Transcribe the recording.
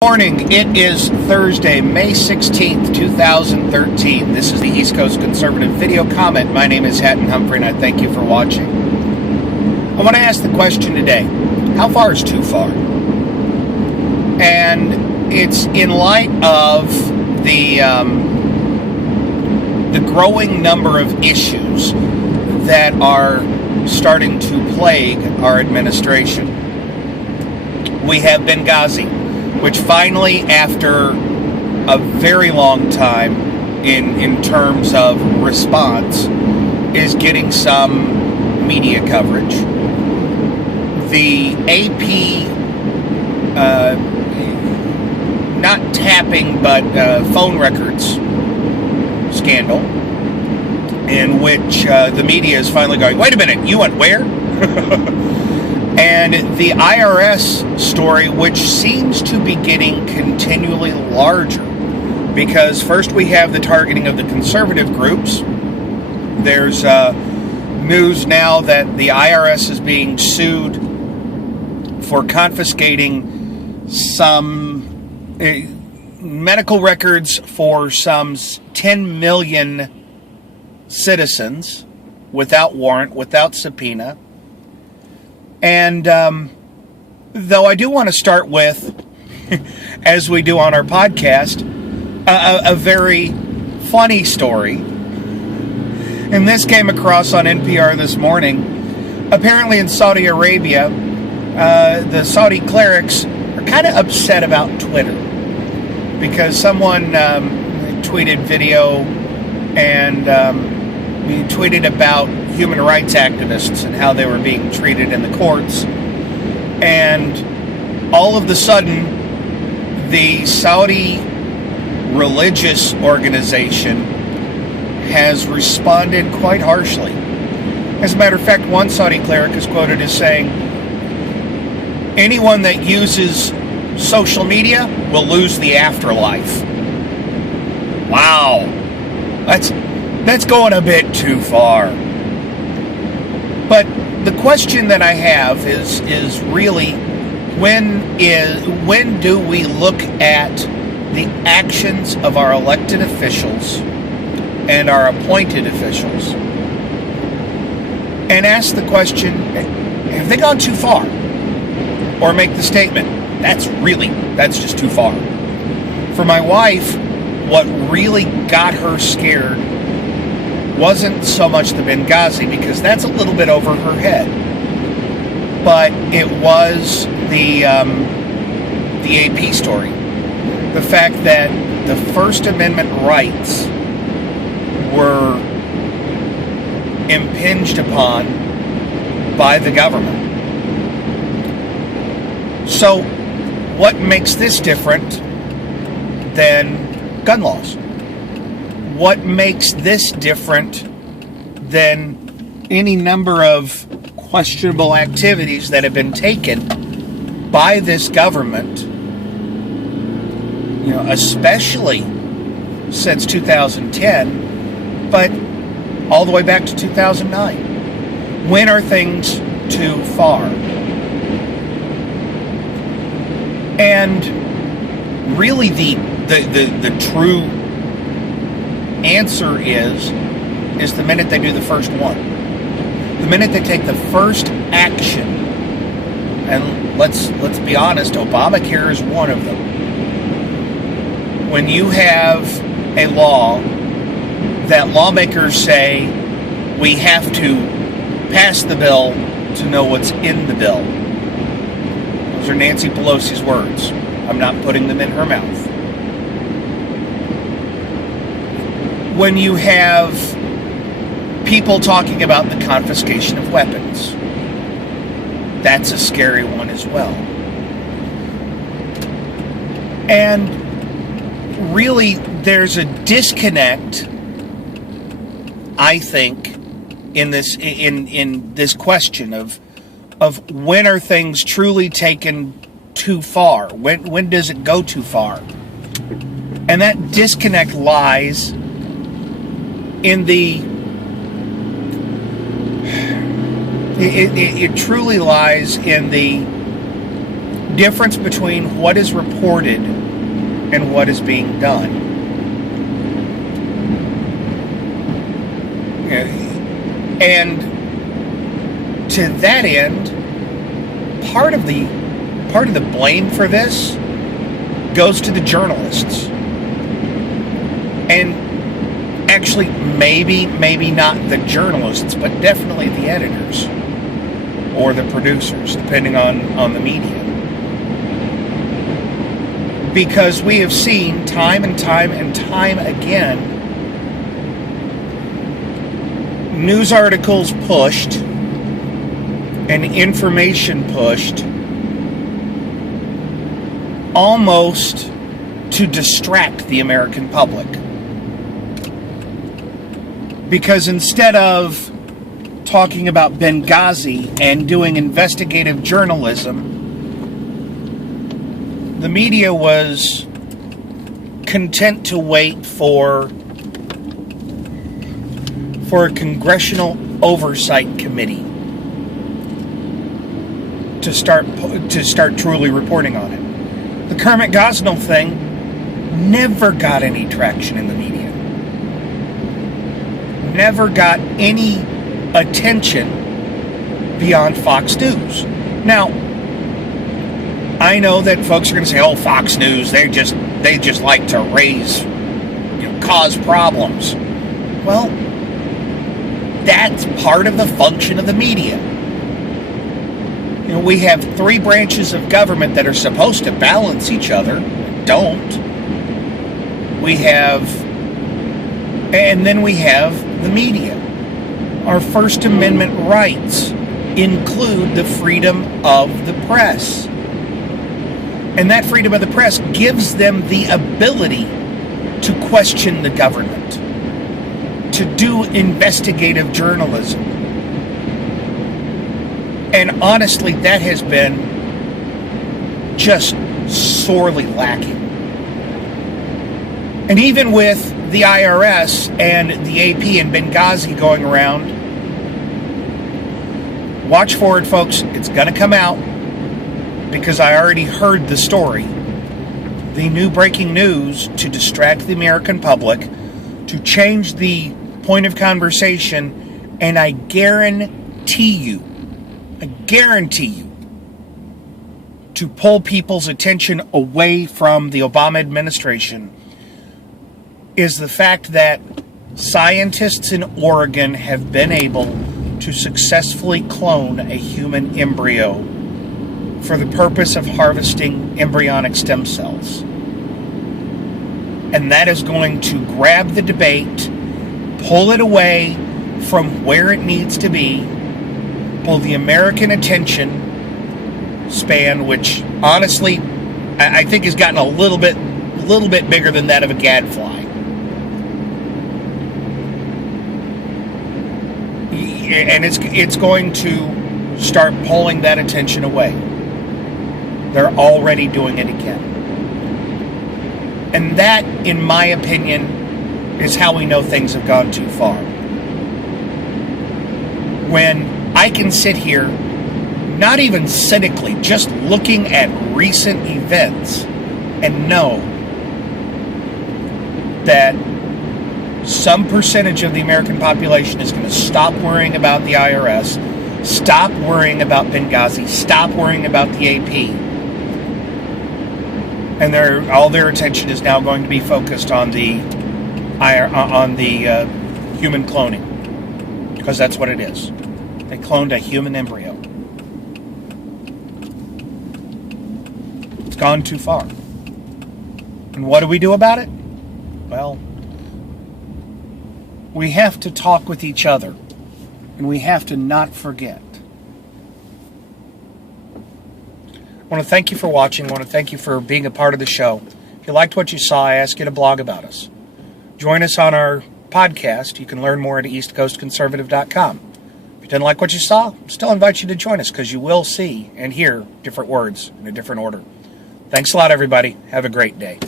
Morning. It is Thursday, May 16th, 2013. This is the East Coast Conservative Video Comment. My name is Hatton Humphrey, and I thank you for watching. I want to ask the question today, how far is too far? And it's in light of the growing number of issues that are starting to plague our administration. We have Benghazi, which finally, after a very long time in terms of response, is getting some media coverage. The AP, not tapping, but phone records scandal, in which the media is finally going, wait a minute, you went where? And the IRS story, which seems to be getting continually larger, because first we have the targeting of the conservative groups. There's news now that the IRS is being sued for confiscating some medical records for some 10 million citizens without warrant, without subpoena. And though I do want to start with, as we do on our podcast, a very funny story. And this came across on NPR this morning. Apparently in Saudi Arabia, the Saudi clerics are kind of upset about Twitter because someone tweeted video and tweeted about human rights activists and how they were being treated in the courts. And all of a sudden, the Saudi religious organization has responded quite harshly. As a matter of fact, one Saudi cleric is quoted as saying, anyone that uses social media will lose the afterlife. Wow. That's going a bit too far. But the question that I have is really, when do we look at the actions of our elected officials and our appointed officials and ask the question, have they gone too far? Or make the statement, that's just too far. For my wife, what really got her scared wasn't so much the Benghazi, because that's a little bit over her head, but it was the AP story. The fact that the First Amendment rights were impinged upon by the government. So, what makes this different than gun laws? What makes this different than any number of questionable activities that have been taken by this government, especially since 2010, but all the way back to 2009? When are things too far? And really the true answer is the minute they do the first one. The minute they take the first action. And let's be honest, Obamacare is one of them. When you have a law that lawmakers say we have to pass the bill to know what's in the bill. Those are Nancy Pelosi's words. I'm not putting them in her mouth. When you have people talking about the confiscation of weapons, that's a scary one as well. And really, there's a disconnect, I think, in this question of when are things truly taken too far? When does it go too far? And that disconnect lies in it truly lies in the difference between what is reported and what is being done. And to that end, part of the blame for this goes to the journalists. And actually, maybe not the journalists, but definitely the editors or the producers, depending on the media. Because we have seen time and time and time again, news articles pushed and information pushed almost to distract the American public. Because instead of talking about Benghazi and doing investigative journalism, the media was content to wait for a congressional oversight committee to start truly reporting on it. The Kermit Gosnell thing never got any traction in the media. Never got any attention beyond Fox News. Now, I know that folks are going to say, "Oh, Fox News, they just like to cause problems." Well, that's part of the function of the media. We have three branches of government that are supposed to balance each other, don't. And then we have the media. Our First Amendment rights include the freedom of the press. And that freedom of the press gives them the ability to question the government, to do investigative journalism. And honestly, that has been just sorely lacking. And even with the IRS and the AP and Benghazi going around, watch for it, folks. It's going to come out, because I already heard the story. The new breaking news to distract the American public, to change the point of conversation, and I guarantee you, to pull people's attention away from the Obama administration, is the fact that scientists in Oregon have been able to successfully clone a human embryo for the purpose of harvesting embryonic stem cells. And that is going to grab the debate, pull it away from where it needs to be, pull the American attention span, which honestly I think has gotten a little bit bigger than that of a gadfly. And it's going to start pulling that attention away. They're already doing it again. And that, in my opinion, is how we know things have gone too far. When I can sit here, not even cynically, just looking at recent events, and know that some percentage of the American population is going to stop worrying about the IRS, stop worrying about Benghazi, stop worrying about the AP. And all their attention is now going to be focused on the human cloning, because that's what it is. They cloned a human embryo. It's gone too far. And what do we do about it? Well, we have to talk with each other, and we have to not forget. I want to thank you for watching. I want to thank you for being a part of the show. If you liked what you saw, I ask you to blog about us. Join us on our podcast. You can learn more at eastcoastconservative.com. If you didn't like what you saw, I still invite you to join us, because you will see and hear different words in a different order. Thanks a lot, everybody. Have a great day.